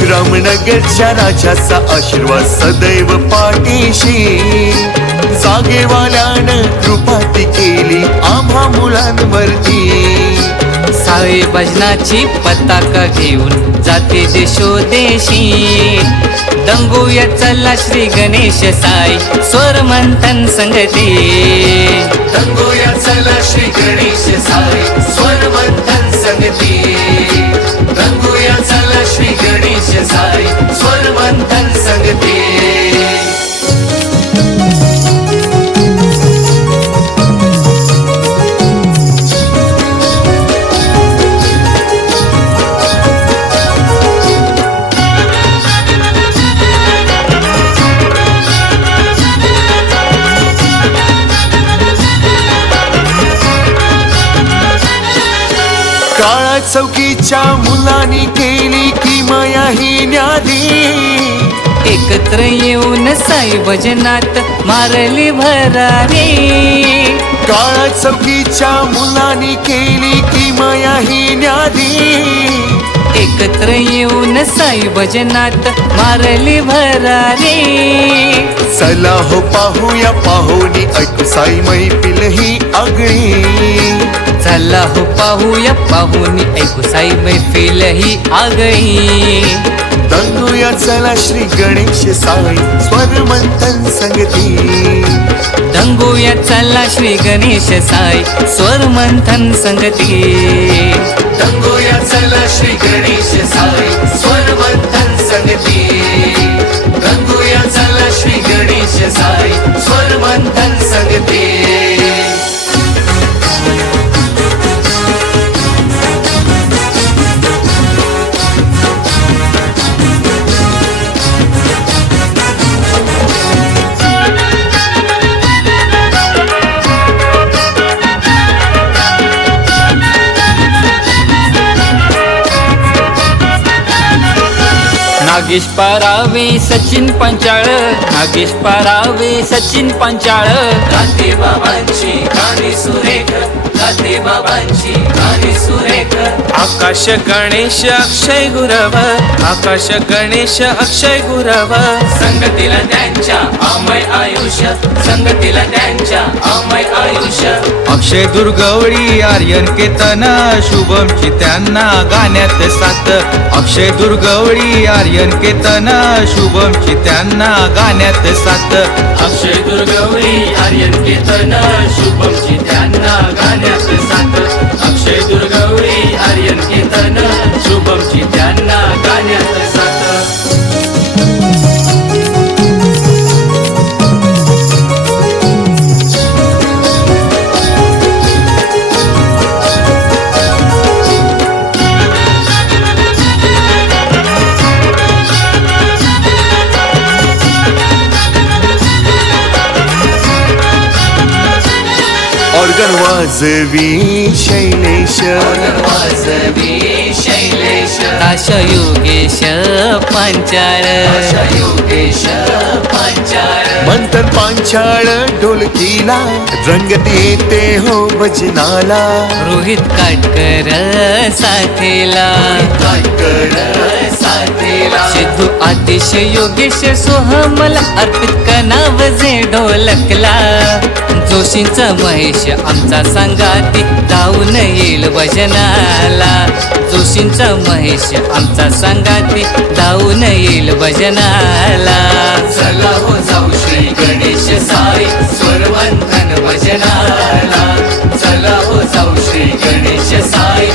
परशुरामनगरच्या राजाचा आशीर्वाद सदैव पाठीशी, जागेवाल्यानं कृपाती केली आम्हा मुलांवरती। साई भजनाची पताका घेऊन जाते देशोदेशी, दंगूया चला श्री गणेश साई स्वर मंथन संगती। दंगूया चला श्री गणेश साई स्वर मंथन संगती। दंगूया चला श्री गणेश साई स्वर मंथन संगती। काळा चौकीच्या मुलांनी केली किमया ही न्यादी, एकत्र येऊन साई भजनात मारली भरारी। काळा चौकीच्या मुलांनी केली किमया ही न्यादी, एकत्र येऊन साई भजनात मारली भरारी। चला हो पाहूया पाहुणी ऐकू साई मैफिल ही आगळी। चला हो पाहूया पाहुनी ऐकू साई मैफिल ही आगळी। दंगूया चला श्री गणेश साई स्वर मंथन संगती। दंगूया चला श्री गणेश साई स्वर मंथन संगती। दंगूया चला श्री गणेश साई स्वर मंथन संगती। दंगूया चला श्री गणेश साई स्वर मंथन संगती। नागेश पारावे सचिन पंचाळ, नागेश पारावे सचिन पंचाळ। गाते बाबांची गाणी सुरेख, गाते बाबांची गाणी सुरेख। आकाश गणेश अक्षय गुरव, आकाश गणेश अक्षय गुरव। संगतीला त्यांच्या अमय आयुष्य, संगतीला त्यांच्या अमय आयुष्य। अक्षय दुर्गवळी आर्यन केतन, शुभमची त्यांना गाण्यात साथ। अक्षय दुर्गवळी आर्यन केतन, शुभमची त्यांना गाण्यात साथ। अक्षय दुर्गवळी आर्यन केतन, शुभमची त्यांना गाण्यात साथ। अक्षय दुर्गवळी आर्यन केतन, शुभमची त्यांना गाण्यात साथ। ऑर्गन वाजवी शैलेश, ऑर्गन वाजवी शैलेश। ताश योगेश पंचाळ, ताश योगेश पंचाळ। मंथन पांचाळ ढोलकीला रंगत येते हो भजनाला। रोहित काटकर साथीला, काटकर साथीला। सिद्धू आतिश योगेश सोहमला अर्पित कनाव जे ढोलकला। जोशींचा महेश आमचा संगाती धावून येईल भजनाला। जोशींचा महेश आमचा संगाती धावून येईल भजनाला। चला हो जाऊ श्री गणेश साई स्वर मंथन भजनाला। चला हो जाऊ श्री गणेश साई